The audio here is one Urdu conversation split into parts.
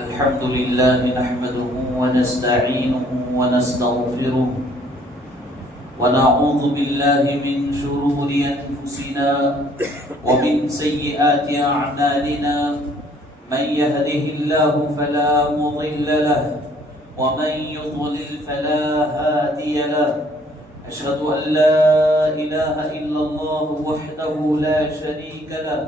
الحمد لله نحمده ونستعينه ونستغفره ونعوذ بالله من شرور أنفسنا ومن سيئات أعمالنا من يهده الله فلا مضل له ومن يضلل فلا هادي له أشهد أن لا إله إلا الله وحده لا شريك له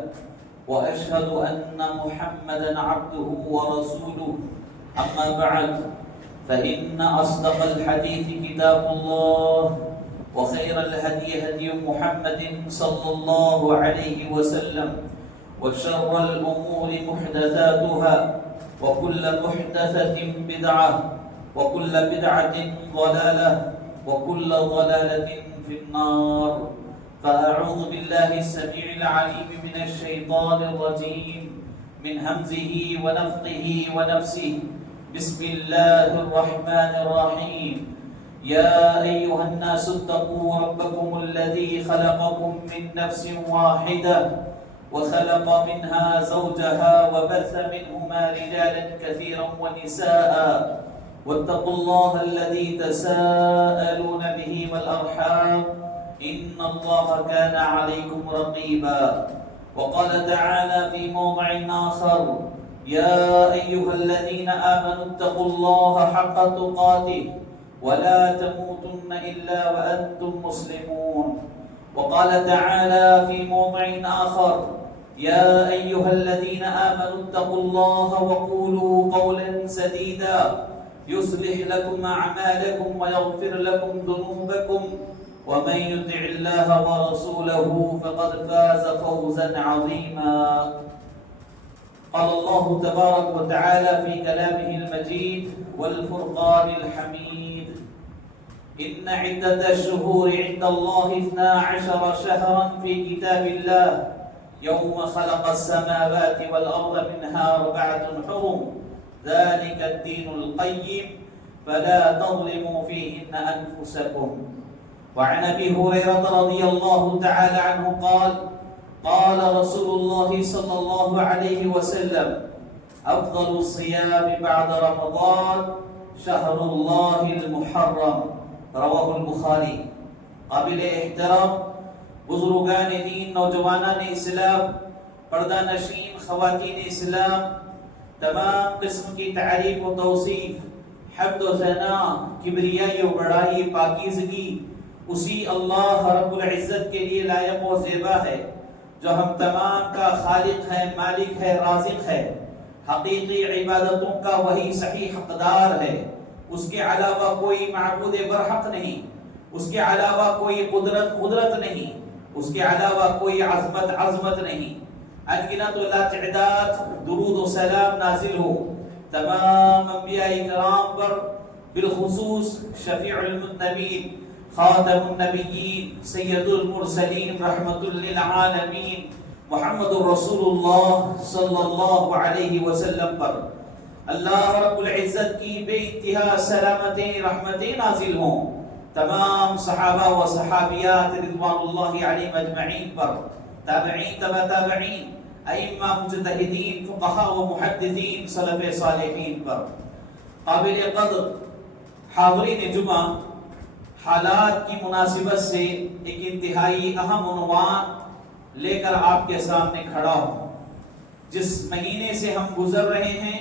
وأشهد أن محمدًا عبده ورسوله أما بعد فإن أصدق الحديث كتاب الله وخير الهدي هدي محمد صلى الله عليه وسلم وشر الأمور محدثاتها وكل محدثة بدعة وكل بدعة ضلالة وكل ضلالة في النار فأعوذ بالله السميع العليم من الشيطان الرجيم من همزه ونفخه ونفسه بسم الله الرحمن الرحيم يا أيها الناس اتقوا ربكم الذي خلقكم من نفس واحدة وخلق منها زوجها وبث منهما رجالا كثيرا ونساء واتقوا الله الذي تساءلون به والأرحام إن الله كان عليكم رقيبا وقال تعالى في موضع آخر يا أيها الذين آمنوا اتقوا الله حق تقاته ولا تموتن إلا وأنتم مسلمون وقال تعالى في موضع آخر يا أيها الذين آمنوا اتقوا الله وقولوا قولا سديدا يصلح لكم أعمالكم ويغفر لكم ذنوبكم ومن يطع الله ورسوله فقد فاز فوزا عظيما قال الله تبارك وتعالى في كلامه المجيد والفرقان الحميد إن عدة الشهور عند الله 12 شهرا في كتاب الله يوم خلق السماوات والأرض منها 4 حرم ذلك الدين القيم فلا تظلموا فيهن أنفسكم وعن أبي هريرة رضي الله تعالى عنه قال قال رسول الله صلى الله عليه وسلم أفضل الصيام بعد رمضان شهر الله المحرم رواه البخاری. قابل احترام بزرگان دین، نوجوانان اسلام، پردہ نشین خواتین اسلام، تمام قسم کی تعریف و توصیف، حمد و ثنا، کبریائی و بڑائی، پاکیزگی اسی اللہ رب العزت کے لیے لائق و زیبا ہے جو ہم تمام کا خالق ہے، مالک ہے، رازق ہے. حقیقی عبادتوں کا وہی صحیح حقدار ہے. اس کے علاوہ کوئی معبود برحق نہیں، اس کے علاوہ کوئی قدرت نہیں، اس کے علاوہ کوئی عظمت نہیں. انگنت و لا تعداد درود و سلام نازل ہو تمام انبیاء کرام پر، بالخصوص شفیع المذنبین، خاتم النبیین، سید المرسلین، رحمت للعالمین، محمد رسول اللہ صلی اللہ علیہ وسلم پر اللہ رب العزت کی بے انتہا سلامتیں، رحمتیں نازل ہوں. تمام صحابہ و صحابیات رضوان اللہ علیہم اجمعین پر، تابعین، تبع تابعین، ائمہ، مجتہدین، فقہاء و محدثین، سلف صالحین پر. قابل قدر حاضرین جمعہ، حالات کی مناسبت سے ایک انتہائی اہم عنوان لے کر آپ کے سامنے کھڑا ہوں. جس مہینے سے ہم گزر رہے ہیں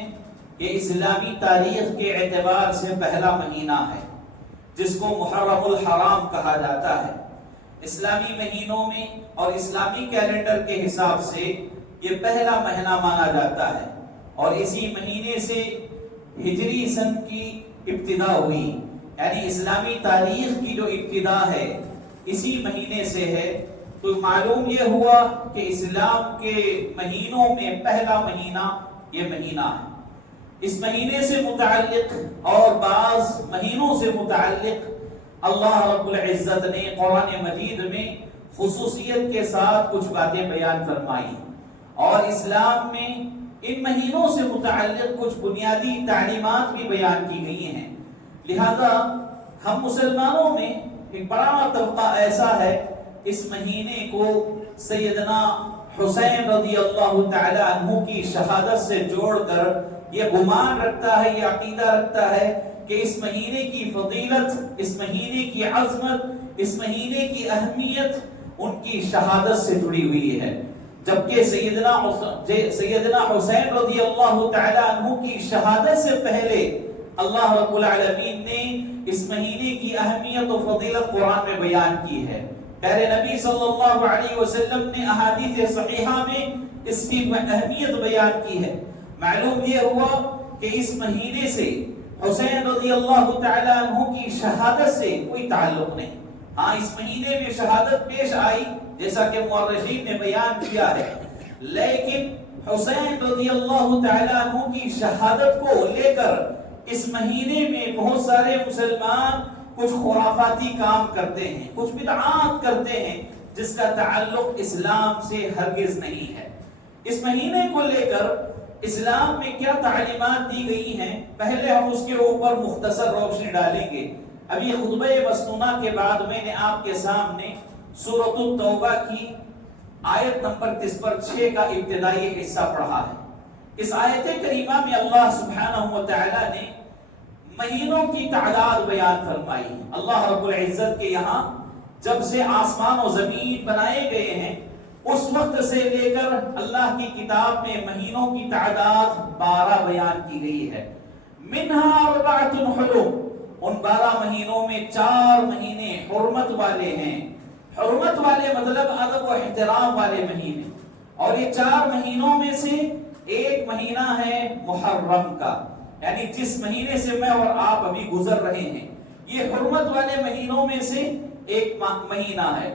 یہ اسلامی تاریخ کے اعتبار سے پہلا مہینہ ہے جس کو محرم الحرام کہا جاتا ہے. اسلامی مہینوں میں اور اسلامی کیلنڈر کے حساب سے یہ پہلا مہینہ مانا جاتا ہے اور اسی مہینے سے ہجری سن کی ابتدا ہوئی. یعنی اسلامی تاریخ کی جو ابتدا ہے اسی مہینے سے ہے. تو معلوم یہ ہوا کہ اسلام کے مہینوں میں پہلا مہینہ یہ مہینہ ہے. اس مہینے سے متعلق اور بعض مہینوں سے متعلق اللہ رب العزت نے قرآن مجید میں خصوصیت کے ساتھ کچھ باتیں بیان فرمائی اور اسلام میں ان مہینوں سے متعلق کچھ بنیادی تعلیمات بھی بیان کی گئی ہیں. لہذا ہم مسلمانوں میں ایک بڑا طبقہ ایسا ہے اس مہینے کو سیدنا حسین رضی اللہ تعالی عنہ کی شہادت سے جوڑ کر یہ گمان رکھتا ہے، یہ عقیدہ رکھتا ہے کہ اس مہینے کی فضیلت، اس مہینے کی عظمت، اس مہینے کی اہمیت ان کی شہادت سے جڑی ہوئی ہے. جبکہ سیدنا حسین رضی اللہ تعالی عنہ کی شہادت سے پہلے اللہ رب العالمین نے اس مہینے کی اہمیت و فضیلت قرآن میں بیان کی ہے. پیارے نبی صلی اللہ علیہ وسلم نے احادیث صحیحہ میں اس کی اہمیت بیان کی ہے. معلوم یہ ہوا کہ اس مہینے سے حسین رضی اللہ تعالی عنہ کی شہادت سے کوئی تعلق نہیں. ہاں اس مہینے میں شہادت پیش آئی جیسا کہ مورخین نے بیان کیا ہے، لیکن حسین رضی اللہ تعالی عنہ کی شہادت کو لے کر اس مہینے میں بہت سارے مسلمان کچھ خرافاتی کام کرتے ہیں، کچھ بدعات کرتے ہیں جس کا تعلق اسلام سے ہرگز نہیں ہے. اس مہینے کو لے کر اسلام میں کیا تعلیمات دی گئی ہیں، پہلے ہم اس کے اوپر مختصر روشنی ڈالیں گے. ابھی خطبہ مسنونہ کے بعد میں نے آپ کے سامنے سورۃ التوبہ کی آیت نمبر 6 کا ابتدائی حصہ پڑھا ہے. اس آیت کریمہ میں اللہ سبحانہ و تعالی نے مہینوں کی تعداد بیان فرمائی. اللہ رب العزت کے یہاں جب سے آسمان و زمین بنائے گئے ہیں اس وقت سے لے کر اللہ کی کتاب میں مہینوں کی تعداد 12 بیان کی گئی ہے. منہا اربعۃ حرم، ان 12 مہینوں میں 4 مہینے حرمت والے ہیں. حرمت والے مطلب ادب و احترام والے مہینے. اور یہ 4 مہینوں میں سے ایک مہینہ ہے محرم کا، یعنی جس مہینے سے میں اور آپ ابھی گزر رہے ہیں یہ حرمت والے مہینوں میں سے ایک مہینہ ہے.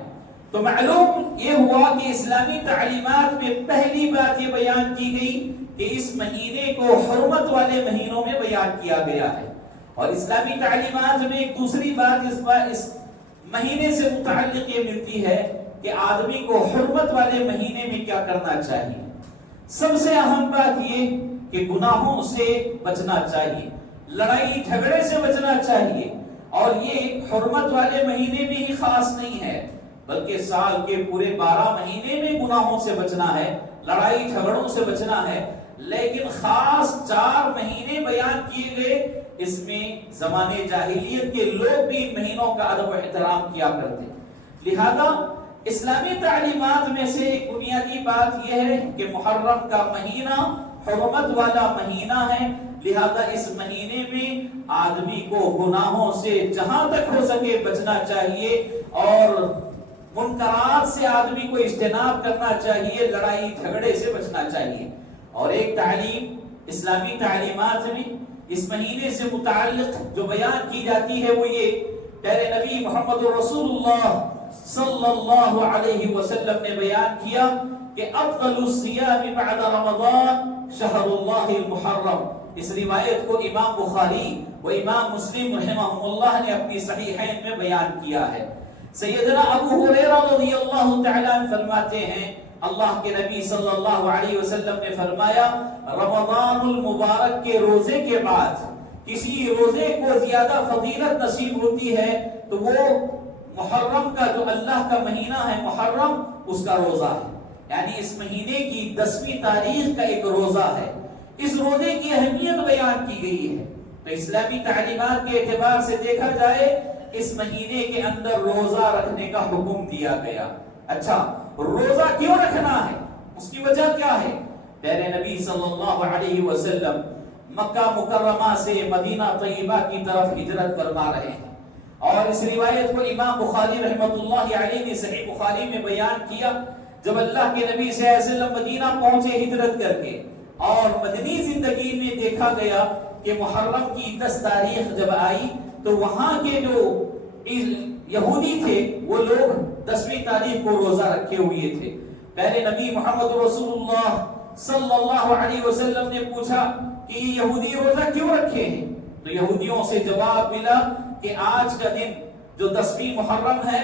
تو معلوم یہ ہوا کہ اسلامی تعلیمات میں پہلی بات یہ بیان کی گئی کہ اس مہینے کو حرمت والے مہینوں میں بیان کیا گیا ہے. اور اسلامی تعلیمات میں ایک دوسری بات اس مہینے سے متعلق یہ ملتی ہے کہ آدمی کو حرمت والے مہینے میں کیا کرنا چاہیے. سب سے اہم بات یہ کہ گناہوں سے بچنا چاہیے، لڑائی جھگڑے سے بچنا چاہیے. اور یہ حرمت والے مہینے میں ہی خاص نہیں ہے بلکہ سال کے پورے 12 مہینے میں گناہوں سے بچنا ہے، لڑائی جھگڑوں سے بچنا ہے. لیکن خاص 4 مہینے بیان کیے گئے، اس میں زمانے جاہلیت کے لوگ بھی ان مہینوں کا ادب و احترام کیا کرتے. لہذا اسلامی تعلیمات میں سے ایک بنیادی بات یہ ہے کہ محرم کا مہینہ حرمت والا مہینہ ہے. لہذا اس مہینے میں آدمی کو گناہوں سے جہاں تک ہو سکے بچنا چاہیے اور منکرات سے آدمی کو اجتناب کرنا چاہیے، لڑائی جھگڑے سے بچنا چاہیے. اور ایک تعلیم اسلامی تعلیمات میں اس مہینے سے متعلق جو بیان کی جاتی ہے وہ یہ، پیارے نبی محمد رسول اللہ صلی اللہ علیہ وسلم نے بیان کیا کہ افضل الصیام بعد رمضان شہر اللہ المحرم. اس روایت کو امام بخاری و امام مسلم رحمہم اللہ نے اپنی صحیحین میں بیان کیا ہے. سیدنا ابو ہریرہ رضی اللہ تعالی عنہ فرماتے ہیں اللہ کے نبی صلی اللہ علیہ وسلم نے فرمایا رمضان المبارک کے روزے کے بعد کسی روزے کو زیادہ فضیلت نصیب ہوتی ہے تو وہ محرم کا جو اللہ کا مہینہ ہے محرم اس کا روزہ ہے. یعنی اس مہینے کی 10ویں تاریخ کا ایک روزہ ہے. اس روزے کی اہمیت بیان کی گئی ہے. تو اسلامی تعلیمات کے اعتبار سے دیکھا جائے اس مہینے کے اندر روزہ رکھنے کا حکم دیا گیا. اچھا روزہ کیوں رکھنا ہے، اس کی وجہ کیا ہے؟ پیارے نبی صلی اللہ علیہ وسلم مکہ مکرمہ سے مدینہ طیبہ کی طرف ہجرت فرما رہے ہیں. اور اس روایت کو امام بخاری رحمۃ اللہ علیہ نے صحیح بخاری میں بیان کیا. جب اللہ کے نبی صلی اللہ علیہ وسلم مدینہ پہنچے ہجرت کر کے اور مدنی زندگی میں دیکھا گیا کہ محرم کی 10 تاریخ جب آئی تو وہاں کے جو یہودی تھے وہ لوگ 10ویں تاریخ کو روزہ رکھے ہوئے تھے. پہلے نبی محمد رسول اللہ صلی اللہ علیہ وسلم نے پوچھا کہ یہ یہودی روزہ کیوں رکھے ہیں؟ تو یہودیوں سے جواب ملا کہ آج کا دن جو 10ویں محرم ہے،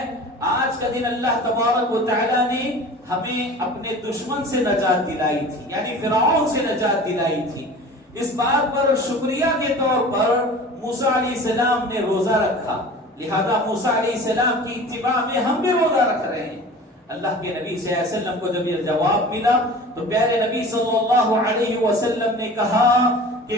آج کا دن اللہ تبارک و تعالی نے ہمیں اپنے دشمن سے نجات دلائی تھی، یعنی فرعون سے نجات دلائی تھی. اس بات پر شکریہ کے طور پر موسیٰ علیہ السلام نے روزہ رکھا. لہذا موسیٰ علیہ السلام کی اتباع میں ہم بھی روزہ رکھ رہے ہیں. اللہ کے نبی صلی اللہ علیہ وسلم کو جب یہ جواب ملا تو پیارے نبی صلی اللہ علیہ وسلم نے کہا کہ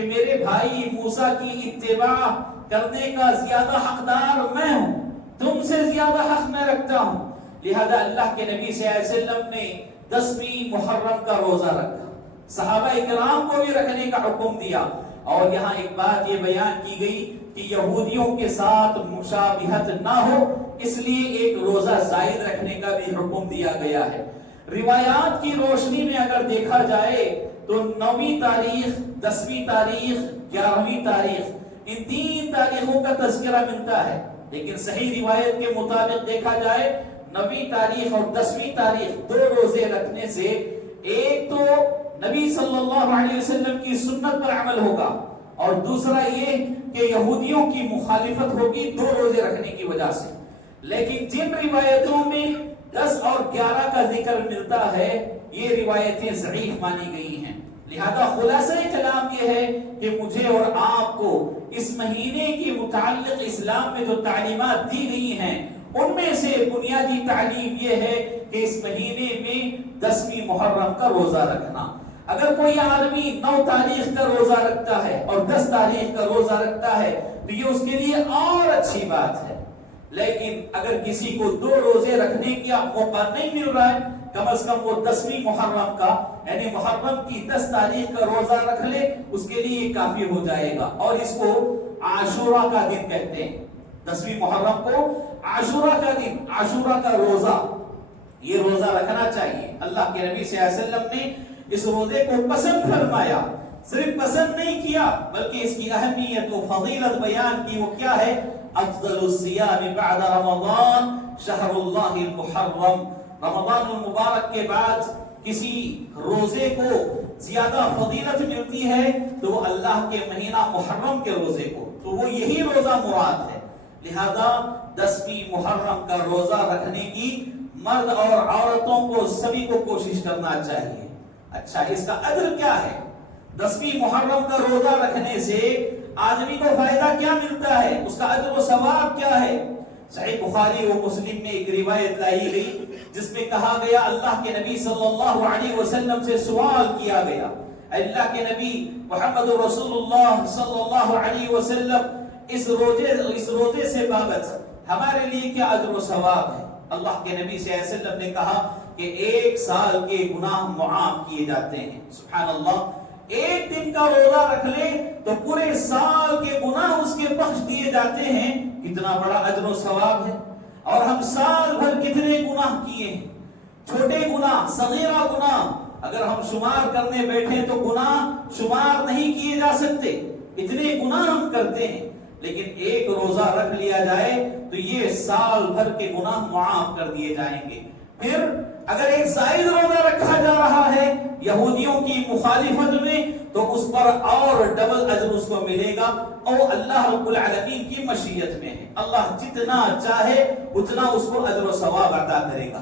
بھائی موسیٰ کی اتباع کرنے کا زیادہ حقدار میں ہوں، تم سے زیادہ حق میں رکھتا ہوں۔ لہذا اللہ کے نبی صلی اللہ علیہ وسلم نے 10ویں محرم کا روزہ رکھا، صحابہ کرام کو بھی رکھنے کا حکم دیا، اور یہاں ایک بات یہ بیان کی گئی کہ یہودیوں کے ساتھ مشابہت نہ ہو، اس لیے ایک روزہ زائد رکھنے کا بھی حکم دیا گیا ہے۔ روایات کی روشنی میں اگر دیکھا جائے تو 9ویں تاریخ، 10ویں تاریخ، 11ویں تاریخ، ان 3 تاریخوں کا تذکرہ ملتا ہے، لیکن صحیح روایت کے مطابق دیکھا جائے 9ویں تاریخ اور 10ویں تاریخ 2 روزے رکھنے سے ایک تو نبی صلی اللہ علیہ وسلم کی سنت پر عمل ہوگا، اور دوسرا یہ کہ یہودیوں کی مخالفت ہوگی 2 روزے رکھنے کی وجہ سے۔ لیکن جن روایتوں میں 10 اور 11 کا ذکر ملتا ہے یہ روایتیں ضعیف مانی گئی ہیں۔ لہذا خلاصہ کلام یہ ہے کہ مجھے اور آپ کو اس مہینے کے متعلق اسلام میں جو تعلیمات دی گئی ہیں ان میں سے بنیادی تعلیم یہ ہے کہ اس مہینے میں 10ویں محرم کا روزہ رکھنا۔ اگر کوئی آدمی 9 تاریخ کا روزہ رکھتا ہے اور 10 تاریخ کا روزہ رکھتا ہے تو یہ اس کے لیے اور اچھی بات ہے، لیکن اگر کسی کو 2 روزے رکھنے کا موقع نہیں مل رہا ہے، کم از کم وہ 10ویں محرم کا یعنی محرم کی 10 تاریخ کا روزہ رکھ لے، اس کے لیے کافی ہو جائے گا، اور اس کو عاشورہ کا دن کہتے ہیں۔ 10ویں محرم کو عاشورہ کا دن، عاشورہ کا روزہ، یہ روزہ رکھنا چاہیے۔ اللہ کے نبی صلی اللہ علیہ وسلم نے اس روزے کو پسند فرمایا، صرف پسند نہیں کیا بلکہ اس کی اہمیت و فضیلت بیان کی۔ وہ کیا ہے؟ افضل الصیام بعد رمضان شہر اللہ المحرم، رمضان المبارک کے بعد کسی روزے کو زیادہ فضیلت ملتی ہے تو وہ اللہ کے مہینہ محرم کے روزے کو، تو وہ یہی روزہ مراد ہے۔ لہذا 10ویں محرم کا روزہ رکھنے کی مرد اور عورتوں کو سبھی کو کوشش کرنا چاہیے۔ اچھا، اس کا اجر کیا ہے؟ 10ویں محرم کا روزہ رکھنے سے آدمی کو فائدہ کیا ملتا ہے؟ اس کا اجر و ثواب کیا ہے؟ صحیح بخاری و مسلم میں ایک روایت لائی گئی جس میں کہا گیا، اللہ کے نبی صلی اللہ علیہ وسلم سے سوال کیا گیا، اللہ کے نبی محمد رسول اللہ صلی اللہ علیہ وسلم اس روزے سے بابت ہمارے لیے کیا اجر و ثواب ہے؟ اللہ کے نبی صلی اللہ علیہ وسلم نے کہا کہ 1 سال کے گناہ معاف کیے جاتے ہیں۔ سبحان اللہ، 1 دن کا روزہ رکھ لے تو پورے سال کے گناہ اس کے بخش دیے جاتے ہیں۔ کتنا بڑا اجر و ثواب ہے! اور ہم سال بھر کتنے گناہ کیے ہیں، چھوٹے گناہ، صغیرہ گناہ، اگر ہم شمار کرنے بیٹھے تو گناہ شمار نہیں کیے جا سکتے، اتنے گناہ ہم کرتے ہیں۔ لیکن 1 روزہ رکھ لیا جائے تو یہ سال بھر کے گناہ معاف کر دیے جائیں گے۔ پھر اگر ایک زائد روزہ رکھا جا رہا ہے یہودیوں کی مخالفت میں تو اس پر اور ڈبل اجر اس کو ملے گا، اور اللہ رب العالمین کی مشیت میں ہے، اللہ جتنا چاہے اتنا اس کو اجر و ثواب عطا کرے گا۔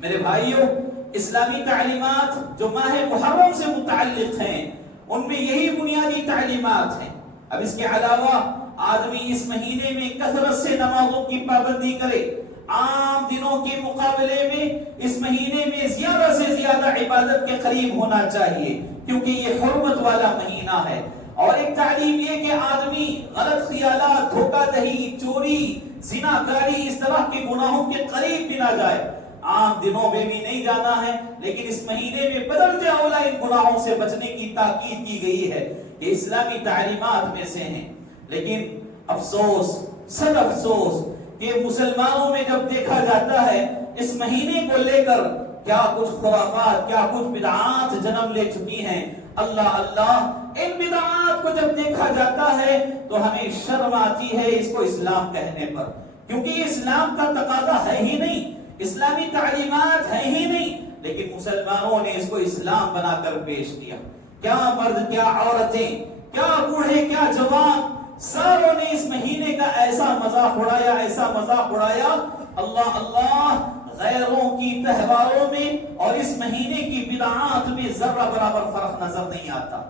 میرے بھائیوں، اسلامی تعلیمات جو ماہ محرم سے متعلق ہیں ان میں یہی بنیادی تعلیمات ہیں۔ اب اس کے علاوہ آدمی اس مہینے میں کثرت سے نمازوں کی پابندی کرے، عام دنوں کے مقابلے میں اس مہینے میں زیادہ سے زیادہ عبادت کے قریب ہونا چاہیے، کیونکہ یہ حرمت والا مہینہ ہے۔ اور ایک تعلیم یہ کہ آدمی غلط خیالات، دھوکہ دہی، چوری، زناکاری، اس طرح کے گناہوں کے قریب بھی نہ جائے۔ عام دنوں میں بھی نہیں جانا ہے، لیکن اس مہینے میں بدلتے اولا ان گناہوں سے بچنے کی تاکید کی گئی ہے، یہ اسلامی تعلیمات میں سے ہیں۔ لیکن افسوس، صد افسوس کہ مسلمانوں میں جب دیکھا جاتا ہے اس مہینے کو لے کر کیا کچھ خرافات، کیا کچھ بدعات جنم لے چکی ہیں۔ اللہ اللہ، ان بدعات کو جب دیکھا جاتا ہے تو ہمیں شرم آتی ہے اس کو اسلام کہنے پر، کیونکہ یہ اسلام کا تقاضا ہے ہی نہیں، اسلامی تعلیمات ہے ہی نہیں، لیکن مسلمانوں نے اس کو اسلام بنا کر پیش کیا۔ کیا مرد، کیا عورتیں، کیا بوڑھے، کیا جوان، ساروں نے اس مہینے کا ایسا مذاق اڑایا، ایسا مذاق اڑایا۔ اللہ اللہ، غیروں کی تہواروں میں اور اس مہینے کی بدعات میں ذرہ برابر فرق نظر نہیں آتا۔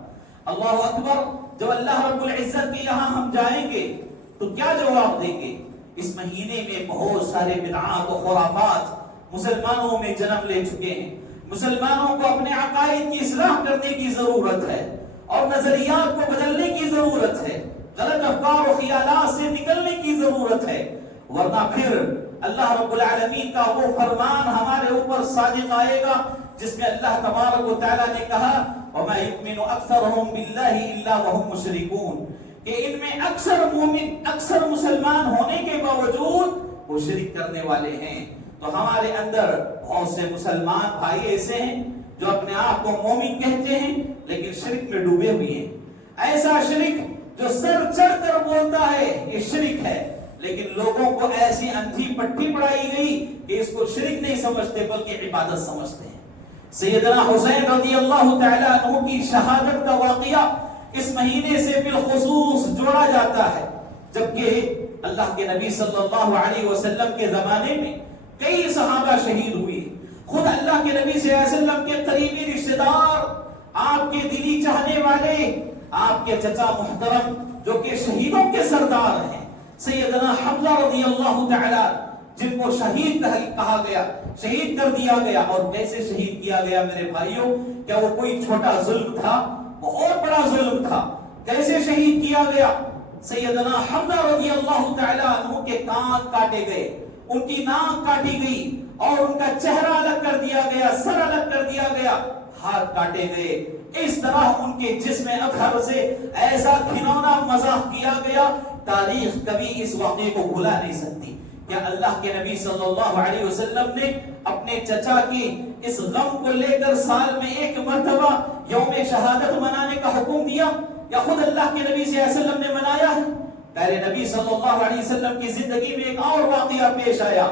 اللہ اکبر، جب اللہ رب العزت کے یہاں ہم جائیں گے تو کیا جواب دیں گے؟ اس مہینے میں بہت سارے بدعات و خرافات مسلمانوں میں جنم لے چکے ہیں۔ مسلمانوں کو اپنے عقائد کی اصلاح کرنے کی ضرورت ہے اور نظریات کو بدلنے کی ضرورت خیالات سے نکلنے کی ضرورت ہے، ورنہ پھر اللہ رب العالمین کا وہ فرمان ہمارے اوپر صادق آئے گا جس میں اللہ تبارک و تعالیٰ نے کہا وَمَا يُؤْمِنُ أَكْثَرُهُم بِاللَّهِ إِلَّا وَهُم مُشْرِكُونَ، کہ ان میں اکثر مومن، اکثر مسلمان ہونے کے باوجود وہ شرک کرنے والے ہیں۔ تو ہمارے اندر بہت سے مسلمان بھائی ایسے ہیں جو اپنے آپ کو مومن کہتے ہیں لیکن شرک میں ڈوبے ہوئے ہیں۔ ایسا شرک جو سر چڑھ کر بولتا ہے یہ شرک ہے، لیکن لوگوں کو ایسی انتھی پٹھی پڑھائی گئی کہ اس کو شرک نہیں سمجھتے بلکہ عبادت سمجھتے ہیں۔ سیدنا حسین رضی اللہ تعالیٰ عنہ کی شہادت کا واقعہ اس مہینے سے بالخصوص جوڑا جاتا ہے، جبکہ اللہ کے نبی صلی اللہ علیہ وسلم کے زمانے میں کئی صحابہ شہید ہوئے۔ خود اللہ کے نبی صلی اللہ علیہ وسلم کے قریبی رشتہ دار، آپ کے دلی چاہنے والے، آپ کے چچا محترم جو کہ شہیدوں کے سردار ہیں، سیدنا حمزہ رضی اللہ تعالیٰ، جن کو شہید کہا گیا، شہید کر دیا گیا۔ اور کیسے شہید کیا گیا میرے بھائیوں؟ کیا وہ کوئی چھوٹا ظلم تھا؟ بہت بڑا ظلم تھا۔ کیسے شہید کیا گیا؟ سیدنا حمزہ رضی اللہ تعالیٰ عنہ کے کان کاٹے گئے، ان کی ناک کاٹی گئی اور ان کا چہرہ الگ کر دیا گیا، سر الگ کر دیا گیا، ہاتھ کاٹے گئے۔ اس طرح ان کے جسم اطہر سے ایسا گھناؤنا مذاق کیا گیا، تاریخ کبھی اس واقعے کو بھلا نہیں سکتی۔ کیا اللہ کے نبی صلی اللہ علیہ وسلم نے اپنے چچا کی اس غم کو لے کر سال میں ایک مرتبہ یوم شہادت منانے کا حکم دیا، یا خود اللہ کے نبی صلی اللہ علیہ وسلم نے منایا ہے؟ پہلے نبی صلی اللہ علیہ وسلم کی زندگی میں ایک اور واقعہ پیش آیا۔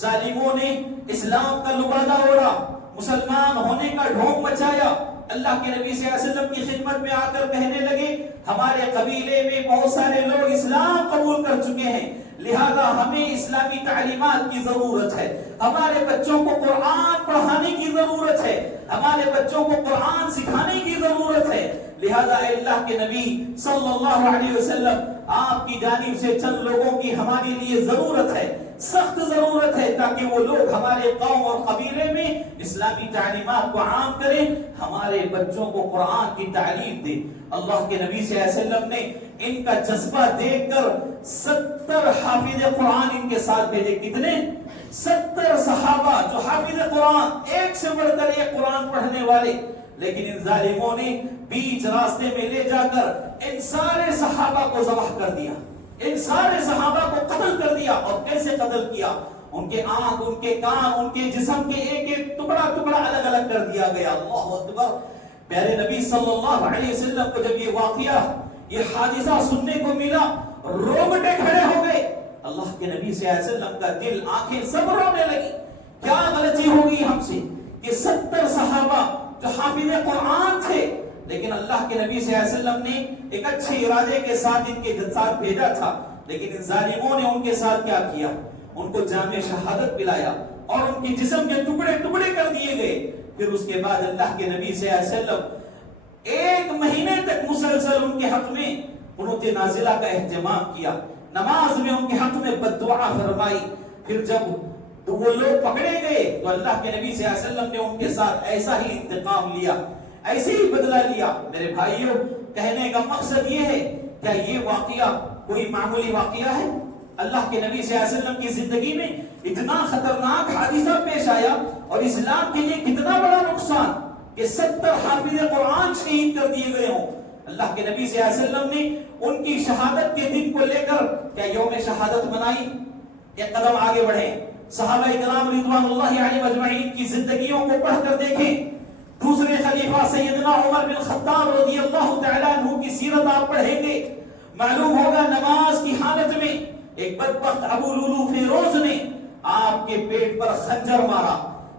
ظالموں نے اسلام کا لبادہ اوڑھا، مسلمان ہونے کا ڈھونگ مچایا۔ اللہ کے نبی صلی اللہ علیہ وسلم کی خدمت میں آ کر کہنے لگے ہمارے قبیلے میں بہت سارے لوگ اسلام قبول کر چکے ہیں، لہذا ہمیں اسلامی تعلیمات کی ضرورت ہے، ہمارے بچوں کو قرآن پڑھانے کی ضرورت ہے، ہمارے بچوں کو قرآن سکھانے کی ضرورت ہے۔ لہذا اللہ کے نبی صلی اللہ علیہ وسلم، آپ کی جانب سے چند لوگوں کی ہمارے لیے ضرورت ہے، سخت ضرورت ہے، تاکہ وہ لوگ ہمارے قوم اور قبیلے میں اسلامی تعلیمات کو عام کریں، ہمارے بچوں کو قرآن کی تعلیم دیں۔ اللہ کے نبی صلی اللہ علیہ وسلم نے ان کا جذبہ دیکھ کر 70 حافظ قرآن ان کے ساتھ بھیجے۔ کتنے؟ 70 صحابہ جو حافظ قرآن، ایک سے بڑھ کر ایک قرآن پڑھنے والے۔ لیکن ان ظالموں نے بیچ راستے میں لے جا کر ان سارے صحابہ کو ذبح کر دیا، ان سارے صحابہ کو قتل کر دیا۔ اور کیسے قتل کیا؟ ان کے آنکھ، ان کے کان، ان کے جسم کے ایک ایک ٹکڑا ٹکڑا الگ الگ کر دیا گیا۔ اللہ اکبر! پیارے نبی صلی اللہ علیہ وسلم کو جب یہ واقعہ، یہ حادثہ سننے کو ملا، روگٹے کھڑے ہو گئے۔ اللہ کے نبی صلی اللہ علیہ وسلم کا دل، آنکھیں سب رونے لگی۔ کیا غلطی ہوگی ہم سے کہ 70 صحابہ جو حافظ قرآن تھے، لیکن اللہ کے نبی صلی اللہ علیہ وسلم نے ایک اچھے ارادے کے ساتھ ان کے ساتھ بھیجا تھا، لیکن ان ظالموں نے ان کے ساتھ کیا کیا؟ ان کو جام شہادت پلایا اور ان کے جسم کے ٹکڑے ٹکڑے کر دیے گئے۔ پھر اس کے بعد اللہ کے نبی صلی اللہ علیہ وسلم 1 مہینے تک مسلسل ان کے حق میں قنوت نازلہ کا اہتمام کیا، نماز میں ان کے حق میں بد دعا فرمائی۔ پھر جب وہ لوگ پکڑے گئے تو اللہ کے نبی صلی اللہ علیہ وسلم نے ان کے ساتھ ایسا ہی انتقام لیا، ایسے ہی بدلہ لیا۔ میرے بھائیوں، کہنے کا مقصد یہ ہے، کیا یہ واقعہ کوئی معمولی واقعہ ہے؟ اللہ کے نبی صلی اللہ علیہ وسلم کی زندگی میں اتنا خطرناک حادثہ پیش آیا اور اسلام کے لیے کتنا بڑا نقصان کہ 70 حافظ قرآن شہید کر دیے گئے ہوں۔ اللہ کے نبی صلی اللہ علیہ وسلم نے ان کی شہادت کے دن کو لے کر کیا یوم شہادت منائی؟ ایک قدم آگے بڑھیں، صحابہ کرام رضوان اللہ علیہم اجمعین کی زندگیوں کو پڑھ کر دیکھیں۔ دوسرے خلیفہ سیدنا عمر بن خطاب رضی اللہ تعالیٰ عنہ کی سیرت آپ پڑھیں گے، معلوم ہوگا نماز کی حالت میں ایک بدبخت ابو لولو فیروز نے آپ کے پیٹ پر خنجر مارا،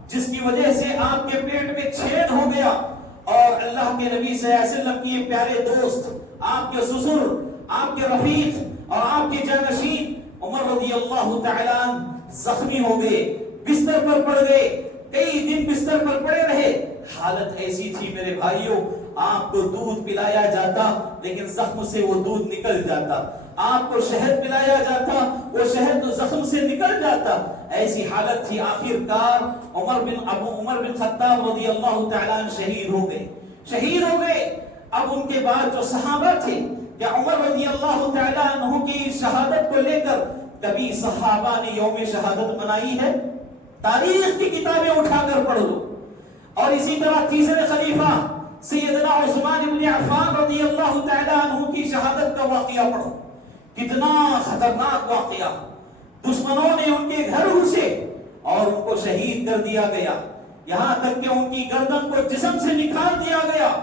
جس کی وجہ سے آپ کے پیٹ میں چھید ہو گیا، اور اللہ کے نبی صلی اللہ علیہ وسلم کی پیارے دوست، آپ کے سسر، آپ کے رفیق اور آپ کے جانشین عمر رضی اللہ تعالیٰ عنہ زخمی ہو گئے، بستر پر پڑ گئے، کئی دن بستر پر پڑے رہے۔ حالت ایسی تھی میرے بھائیوں، آپ کو دودھ پلایا جاتا لیکن زخم سے وہ دودھ نکل جاتا، آپ کو شہد پلایا جاتا وہ شہد زخم سے نکل جاتا، ایسی حالت تھی۔ آخر کار عمر بن خطاب رضی اللہ تعالیٰ عنہ شہید ہو گئے۔ اب ان کے بعد جو صحابہ تھے، کہ عمر رضی اللہ تعالیٰ عنہ کی شہادت کو لے کر کبھی صحابہ نے یوم شہادت منائی ہے؟ تاریخ کی کتابیں اٹھا کر پڑھ لو. اور اسی طرح تیسرے خلیفہ سیدنا عثمان بن عفان رضی اللہ تعالیٰ عنہ کی شہادت کا واقعہ پڑھو. کتنا خطرناک واقعہ. دشمنوں نے ان کے گھر گھسے اور ان کو شہید کر دیا گیا، یہاں تک کہ ان کی گردن کو جسم سے نکال دیا گیا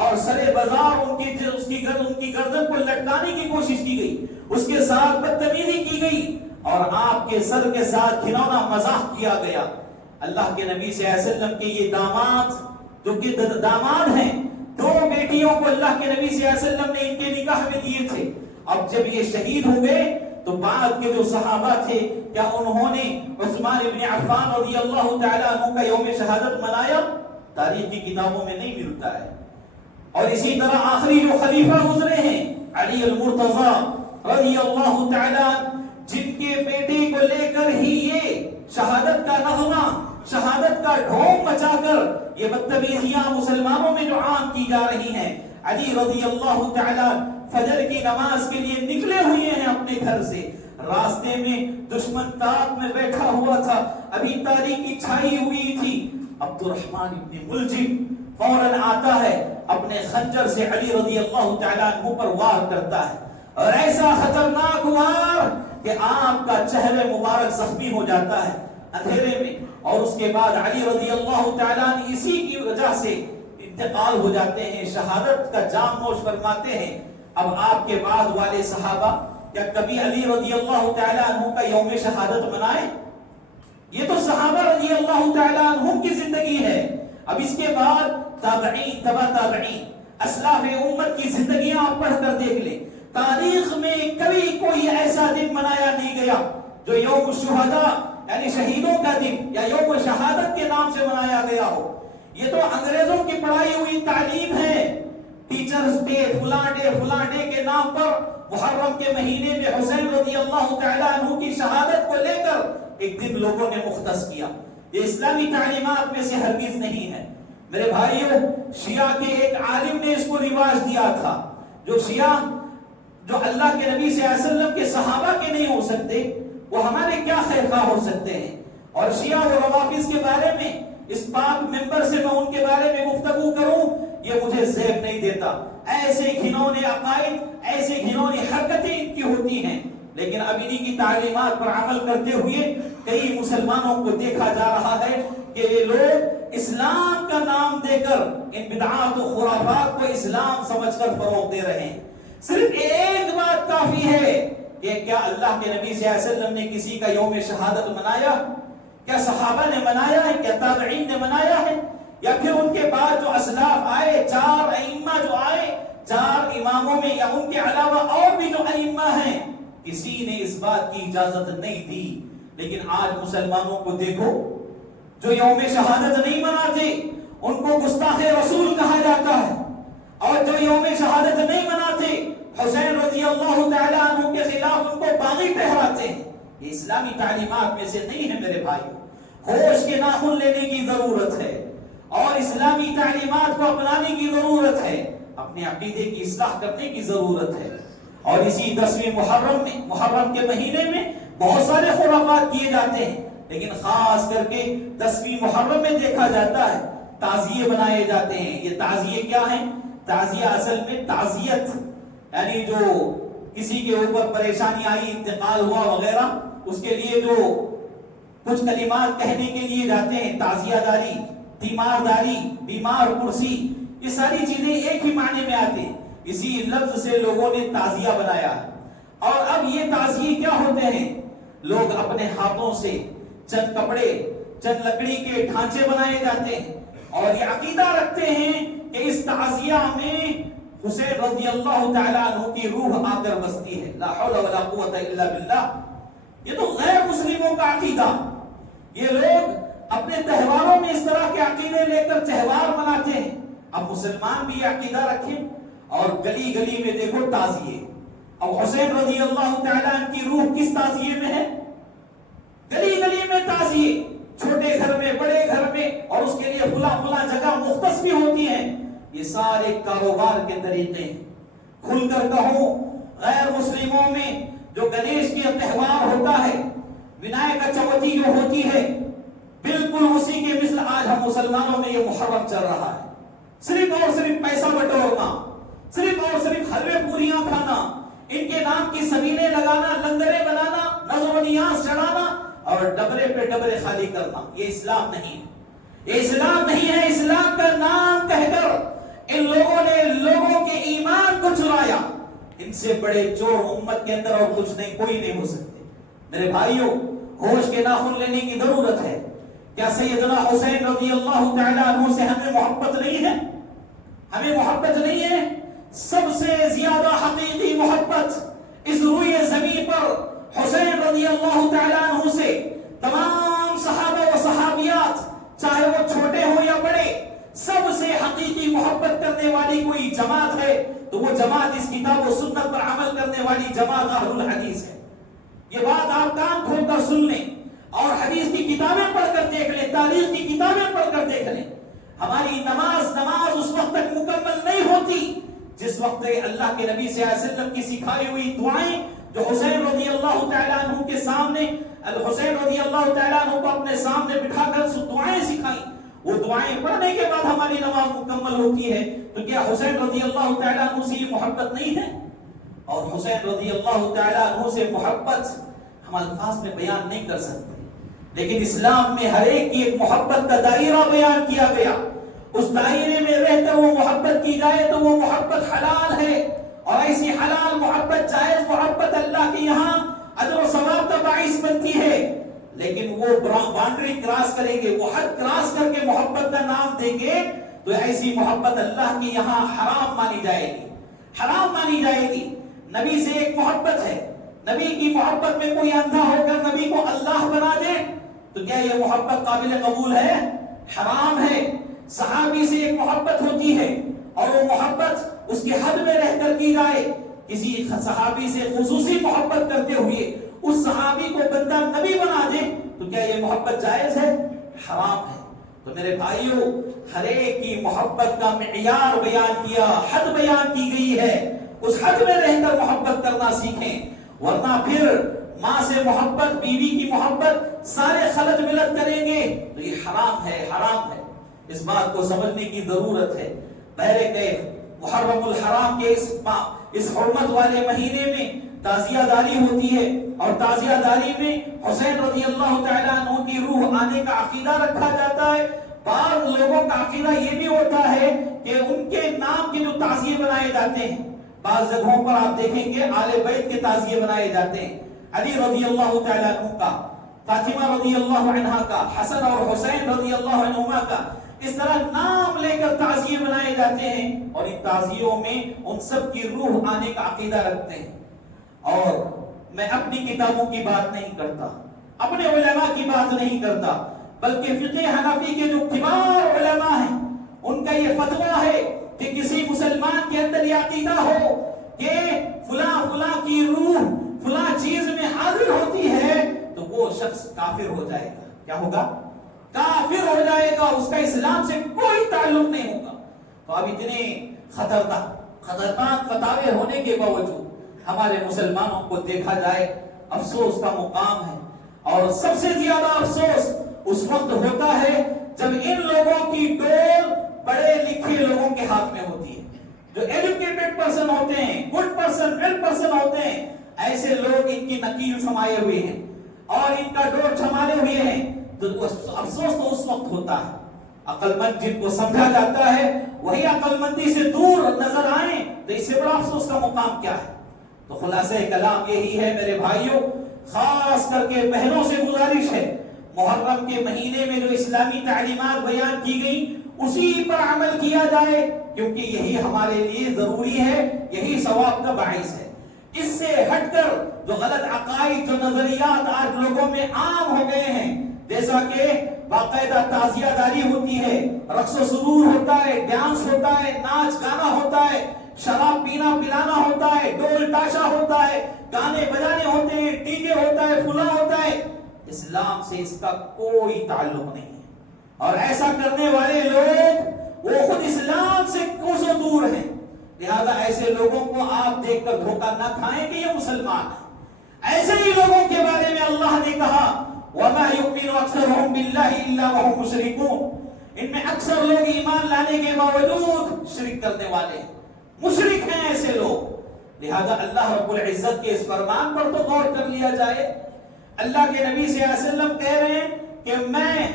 اور سرے بازار ان کی گردن کو لٹکانے کی کوشش کی گئی، اس کے ساتھ بدتمیزی کی گئی اور آپ کے سر کے ساتھ کھلونا مذاق کیا گیا. اللہ کے نبی صلی اللہ علیہ وسلم کے یہ داماد جو کہ داماد ہیں، دو بیٹیوں کو اللہ کے نبی صلی اللہ علیہ وسلم نے ان کے نکاح میں دیے تھے. اب جب یہ شہید ہو گئے تو بعد کے جو صحابہ تھے کیا انہوں نے عثمان بن عفان رضی اللہ تعالیٰ عنہ کا یوم شہادت منایا؟ تاریخ کی کتابوں میں نہیں ملتا ہے. اور اسی طرح آخری جو خلیفہ گزرے ہیں علی المرتضی رضی اللہ تعالیٰ، جن کے بیٹے کو لے کر ہی یہ شہادت کا نغمہ، شہادت کا ڈھونگ مچا کر یہ بدتمیزیاں مسلمانوں میں جو عام کی جا رہی ہیں. علی رضی اللہ تعالیٰ فجر کی نماز کے لیے نکلے ہوئے ہیں اپنے گھر سے، راستے میں دشمن تاپ میں بیٹھا ہوا تھا، ابھی تاریکی چھائی ہوئی تھی. عبد الرحمن ابن ملجم فوراً آتا ہے، اپنے خنجر سے علی رضی اللہ تعالیٰ عنہ پر وار کرتا ہے، اور ایسا خطرناک وار کہ آپ کا چہرہ مبارک زخمی ہو جاتا ہے اندھیرے میں. اور اس کے بعد علی رضی اللہ تعالیٰ عنہ اسی کی وجہ سے انتقال ہو جاتے ہیں، شہادت کا جام نوش فرماتے ہیں. اب آپ کے بعد والے صحابہ کیا کبھی علی رضی اللہ تعالیٰ عنہ کا یوم شہادت منائے؟ یہ تو صحابہ رضی اللہ تعالیٰ عنہ کی زندگی ہے. اب اس کے بعد تابعین، تبع تابعین، اسلاف امت کی زندگیاں آپ پڑھ کر دیکھ لیں. تاریخ میں کبھی کوئی ایسا دن منایا نہیں گیا جو یوم الشہداء یعنی شہیدوں کا دن یا یوم شہادت کے نام سے منایا گیا ہو. یہ تو انگریزوں کی پڑھائی ہوئی تعلیم ہے. ٹیچرز ڈے، فلاں ڈے کے نام پر محرم کے مہینے میں حسین رضی اللہ تعالیٰ عنہ کی شہادت کو لے کر ایک دن لوگوں نے مختص کیا. یہ اسلامی تعلیمات میں سے ہرگز نہیں ہے. میرے بھائیوں، شیعہ کے ایک عالم نے اس کو رواج دیا تھا. جو شیعہ جو اللہ کے نبی صلی اللہ علیہ وسلم کے صحابہ کے نہیں ہو سکتے، وہ ہمارے کیا خیر خواہ ہو سکتے ہیں. اور شیعہ و روافض کے بارے میں اس پاک ممبر سے میں ان کے بارے میں گفتگو کروں یہ مجھے زیب نہیں دیتا. ایسے گھنونے عقائد، ایسے گھنونی حرکتیں ان کی ہوتی ہیں، لیکن اب انہی کی تعلیمات پر عمل کرتے ہوئے کئی مسلمانوں کو دیکھا جا رہا ہے کہ یہ لوگ اسلام کا نام دے کر ان بدعات و خرافات کو اسلام سمجھ کر فروغ دے رہے ہیں. صرف ایک بات کافی ہے کہ کیا اللہ کے نبی صلی اللہ علیہ وسلم نے کسی کا یوم شہادت منایا؟ کیا صحابہ نے منایا ہے؟ کیا تابعین نے منایا ہے؟ یا پھر ان کے بعد جو اسلاف آئے، چار ائمہ جو آئے، چار اماموں میں یا ان کے علاوہ اور بھی جو ائمہ ہیں، کسی نے اس بات کی اجازت نہیں دی. لیکن آج مسلمانوں کو دیکھو، جو یوم شہادت نہیں مناتے ان کو گستاخ رسول کہا جاتا ہے، اور جو یوم شہادت نہیں مناتے حسین رضی اللہ تعالیٰ عنہ کے خلاف ان کو باغی ٹھہراتے ہیں. یہ اسلامی تعلیمات میں سے نہیں ہے میرے بھائی. ہوش کے ناخن لینے کی ضرورت ہے اور اسلامی تعلیمات کو اپنانے کی ضرورت ہے، اپنے عقیدے کی اصلاح کرنے کی ضرورت ہے. اور اسی 10ویں محرم کے مہینے میں بہت سارے خرافات کیے جاتے ہیں، لیکن خاص کر کے 10ویں محرم میں دیکھا جاتا ہے تعزیے بنائے جاتے ہیں. یہ تعزیے کیا ہیں؟ تعزیہ اصل میں تعزیت یعنی جو کسی کے اوپر پریشانی آئی، انتقال ہوا وغیرہ، اس کے لیے جو کچھ کلمات کہنے کے لیے جاتے ہیں، تعزیہ داری، تیمار داری، بیمار پرسی، یہ ساری چیزیں ایک ہی معنی میں آتے ہیں. اسی لفظ سے لوگوں نے تعزیہ بنایا ہے. اور اب یہ تعزیے کیا ہوتے ہیں؟ لوگ اپنے ہاتھوں سے چند کپڑے، چند لکڑی کے ڈھانچے بنائے جاتے ہیں اور یہ عقیدہ رکھتے ہیں کہ اس تعزیہ میں حسین رضی اللہ تعالیٰ عنہ کی روح آ کر بستی ہے. لا حول ولا قوت الا باللہ. یہ تو غیر مسلموں کا عقیدہ. یہ لوگ اپنے تہواروں میں اس طرح کے عقیدے لے کر تہوار مناتے ہیں. اب مسلمان بھی یہ عقیدہ رکھیں اور گلی گلی میں دیکھو تعزیے. اب حسین رضی اللہ تعالیٰ عنہ کی روح کس تعزیے میں ہے؟ گلی گلی میں تعزیے، چھوٹے گھر میں، بڑے گھر میں، اور اس کے لیے فلاں جگہ مختص بھی ہوتی ہیں. یہ سارے کاروبار کے طریقے ہیں. کھل کر کہو، غیر مسلموں میں جو گنیش کے تہوار ہوتا ہے، ونائک چوتھی جو ہوتی ہے، بالکل اسی کے مثل آج ہم مسلمانوں میں یہ محرم چل رہا ہے۔ صرف اور صرف پیسہ بٹورنا، صرف اور صرف حلوے پوریاں کھانا، ان کے نام کی سبیلیں لگانا، لنگریں بنانا، نظر و نیاز چڑھانا اور ڈبرے پہ ڈبرے خالی کرنا، یہ اسلام نہیں ہے، یہ اسلام نہیں ہے۔ اسلام کا نام کہہ کر ان لوگوں نے لوگوں کے ایمان کو چرایا۔ ان سے بڑے چور امت کے اندر اور کچھ نہیں، کوئی نہیں ہو سکتے۔ میرے بھائیوں، ہوش کے ناخن لینے کی ضرورت ہے۔ کیا سیدنا حسین رضی اللہ تعالیٰ عنہ سے ہمیں محبت نہیں ہے؟ ہمیں محبت نہیں ہے؟ سب سے زیادہ حقیقی محبت اس روئے زمین پر حسین رضی اللہ تعالیٰ عنہ سے تمام صحابہ و صحابیات، چاہے وہ چھوٹے ہو یا بڑے، سب سے حقیقی محبت کرنے والی کوئی جماعت ہے تو وہ جماعت اس کتاب و سنت پر عمل کرنے والی جماعت اہل الحدیث ہے۔ یہ بات آپ کان کھول کر سن لیں اور حدیث کی کتابیں پڑھ کر دیکھ لیں، تاریخ کی کتابیں پڑھ کر دیکھ لیں۔ ہماری نماز اس وقت تک مکمل نہیں ہوتی جس وقت اللہ کے نبی صلی اللہ علیہ وسلم کی سکھائی ہوئی دعائیں جو حسین رضی اللہ تعالیٰ عنہ کے سامنے، حسین رضی اللہ تعالیٰ عنہ کو اپنے سامنے بٹھا کر دعائیں سکھائیں، وہ دعائیں پڑھنے کے بعد ہماری نماز مکمل ہوتی ہے۔ تو کیا حسین رضی اللہ تعالیٰ عنہ سے یہ محبت نہیں ہے؟ اور حسین رضی اللہ تعالیٰ عنہ سے محبت ہم الفاظ میں بیان نہیں کر سکتے، لیکن اسلام میں ہر ایک کی ایک محبت کا دائرہ بیان کیا گیا۔ اس دائرے میں رہ کر وہ محبت کی جائے تو وہ محبت حلال ہے، اور ایسی حلال محبت، جائز محبت اللہ کے یہاں اجر و ثواب کا باعث بنتی ہے۔ لیکن وہ باؤنڈری کراس کریں گے، وہ حد کراس کر کے محبت کا نام دیں گے تو ایسی محبت اللہ کے یہاں حرام مانی جائے گی، حرام مانی جائے گی۔ نبی سے ایک محبت ہے، نبی کی محبت میں کوئی اندھا ہو کر نبی کو اللہ بنا دے تو کیا یہ محبت قابل قبول ہے؟ حرام ہے۔ صحابی سے ایک محبت ہوتی ہے اور وہ محبت اس کی حد میں رہ کر کی جائے، کسی صحابی سے خصوصی محبت کرتے ہوئے اس صحابی کو بندہ نبی بنا دے تو کیا یہ محبت جائز ہے؟ حرام ہے۔ تو میرے بھائیوں، ہر ایک کی محبت کا معیار بیان کیا، حد بیان کی گئی ہے، اس حد میں رہ کر محبت کرنا سیکھیں، ورنہ پھر ماں سے محبت، بیوی کی محبت سارے خلط ملت کریں گے تو یہ حرام ہے، حرام ہے۔ اس بات کو سمجھنے کی ضرورت ہے۔ بہرکیف محرم الحرام کے اس حرمت والے مہینے میں تعزیہ داری ہوتی ہے، اور تعزیہ داری میں حسین رضی اللہ تعالیٰ عنہ کی روح آنے کا عقیدہ رکھا جاتا ہے۔ بعض لوگوں کا عقیدہ یہ بھی ہوتا ہے کہ ان کے نام کے جو تعزیے بنائے جاتے ہیں، بعض جگہوں پر آپ دیکھیں گے آل بیت کے تعزیے بنائے جاتے ہیں، علی رضی اللہ تعالیٰ عنہ کا، فاطمہ رضی اللہ عنہا کا، حسن اور حسین رضی اللہ عنہما کا، اس طرح نام لے کر تعزیے بنائے جاتے ہیں، اور ان تعزیوں میں ان سب کی روح آنے کا عقیدہ رکھتے ہیں۔ اور میں اپنی کتابوں کی بات نہیں کرتا، اپنے علماء کی بات نہیں کرتا، بلکہ فقہ حنفی کے جو کبار علماء ہیں ان کا یہ فتویٰ ہے کہ کسی مسلمان کے اندر یہ عقیدہ ہو کہ فلاں فلاں کی روح فلاں چیز میں حاضر ہوتی ہے تو وہ شخص کافر ہو جائے گا۔ کیا ہوگا؟ کافر ہو جائے گا، اس کا اسلام سے کوئی تعلق نہیں ہوگا۔ تو اب اتنے خطرناک فتاوے ہونے کے باوجود ہمارے مسلمانوں کو دیکھا جائے افسوس کا مقام ہے، اور سب سے زیادہ افسوس اس وقت ہوتا ہے جب ان لوگوں کی ڈول بڑے لکھے لوگوں کے ہاتھ میں ہوتی ہے، جو ایجوکیٹڈ پرسن ہوتے ہیں، گڈ پرسن، ویل پرسن ہوتے ہیں، ایسے لوگ ان کی نکیل سمائے ہوئے ہیں اور ان کا ڈور سنبھالے ہوئے ہیں، تو افسوس تو اس وقت ہوتا ہے۔ عقل مند جن کو سمجھا جاتا ہے وہی عقل مندی سے دور نظر آئیں تو اس سے بڑا افسوس کا مقام کیا ہے؟ تو خلاصہ کلام یہی ہے میرے بھائیوں، خاص کر کے بہنوں سے گزارش ہے، محرم کے مہینے میں جو اسلامی تعلیمات بیان کی گئی اسی پر عمل کیا جائے، کیونکہ یہی ہمارے لیے ضروری ہے، یہی ثواب کا باعث ہے۔ اس سے ہٹ کر جو غلط عقائد، جو نظریات آج لوگوں میں عام ہو گئے ہیں، جیسا کہ باقاعدہ تعزیہ داری ہوتی ہے، رقص و سرور ہوتا ہے، ڈانس ہوتا ہے، ناچ گانا ہوتا ہے، شراب پینا پلانا ہوتا ہے، ڈول تاشا ہوتا ہے، گانے بجانے ہوتے ہیں، ڈی جے ہوتا ہے، فلاں ہوتا ہے، اسلام سے اس کا کوئی تعلق نہیں ہے۔ اور ایسا کرنے والے لوگ وہ خود اسلام سے کوسوں دور ہیں، لہذا ایسے لوگوں کو آپ دیکھ کر دھوکہ نہ کھائیں کہ یہ مسلمان ہیں۔ ایسے ہی لوگوں کے بارے میں اللہ نے کہا وَمَا يُؤْمِنُ أَكْثَرُهُم بِاللَّهِ إِلَّا وَهُمْ مُشْرِكُونَ، ان میں اکثر لوگ ایمان لانے کے باوجود شرک کرنے والے ہیں، مشرک ہیں ایسے لوگ۔ لہذا اللہ رب العزت کے اس فرمان پر تو غور کر لیا جائے۔ اللہ کے نبی صلی اللہ علیہ وسلم کہہ رہے ہیں کہ میں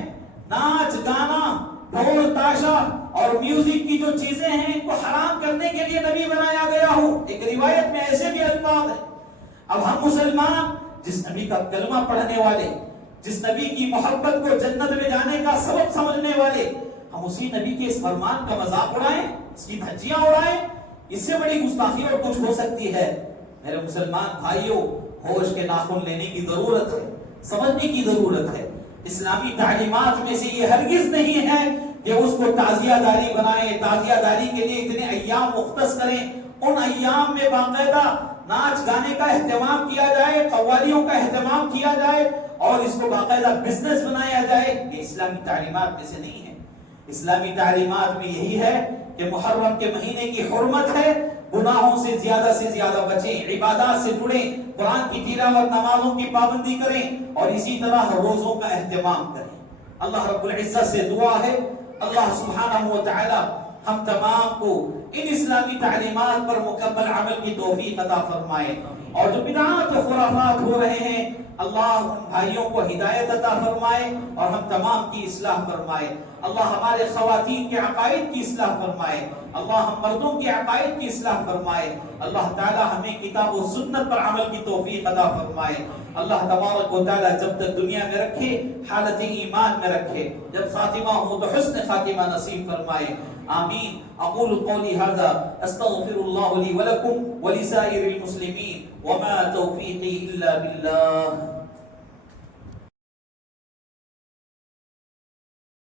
ناچ گانا ڈھول تاشا اور میوزک کی جو چیزیں ہیں ان کو حرام کرنے کے لیے نبی بنایا گیا ہوں۔ ایک روایت میں ایسے بھی الفاظ ہیں۔ اب ہم مسلمان جس نبی کا کلمہ پڑھنے والے، جس نبی کی محبت کو جنت میں جانے کا سبب سمجھنے والے، ہم اسی نبی کے اس فرمان کا مذاق اڑائیں، اس کی دھجیاں اڑائیں؟ اس سے بڑی گستاخی اور کچھ ہو سکتی ہے؟ میرے مسلمان بھائیوں، ہوش کے ناخن لینے کی ضرورت ہے، سمجھنے کی ضرورت ہے۔ اسلامی تعلیمات میں سے یہ ہرگز نہیں ہے کہ اس کو تعزیہ داری بنائیں، تعزیہ داری کے لیے اتنے ایام مختص کریں، ان ایام میں باقاعدہ ناچ گانے کا اہتمام کیا جائے، قوالیوں کا اہتمام کیا جائے اور اس کو باقاعدہ بزنس بنایا جائے۔ یہ اسلامی تعلیمات میں سے نہیں ہے۔ اسلامی تعلیمات میں یہی ہے کہ محرم کے مہینے کی حرمت ہے، گناہوں سے زیادہ بچیں، عبادات سے جڑیں، قرآن کی تلاوت، نمازوں کی پابندی کریں اور اسی طرح روزوں کا اہتمام کریں۔ اللہ رب العزت سے دعا ہے اللہ سبحانہ و تعالی ہم تمام کو ان اسلامی تعلیمات پر مکمل عمل کی توفیق عطا فرمائے، اور جو بدعات و خرافات ہو رہے ہیں اللہ ان بھائیوں کو ہدایت عطا فرمائے اور ہم تمام کی اصلاح فرمائے۔ اللہ ہمارے خواتین کے عقائد کی اصلاح فرمائے، اللہ ہم مردوں کے عقائد کی اصلاح فرمائے، اللہ تعالی ہمیں کتاب و سنت پر عمل کی توفیق عطا فرمائے۔ اللہ تبارک و تعالی جب تک دنیا میں رکھے حالت ایمان میں رکھے، جب خاتمہ ہو تو حسن خاتمہ نصیب فرمائے، آمین۔ اقول قولی ھذا استغفر اللہ لی ولکم ولسائر المسلمین وما توفیقی الا باللہ۔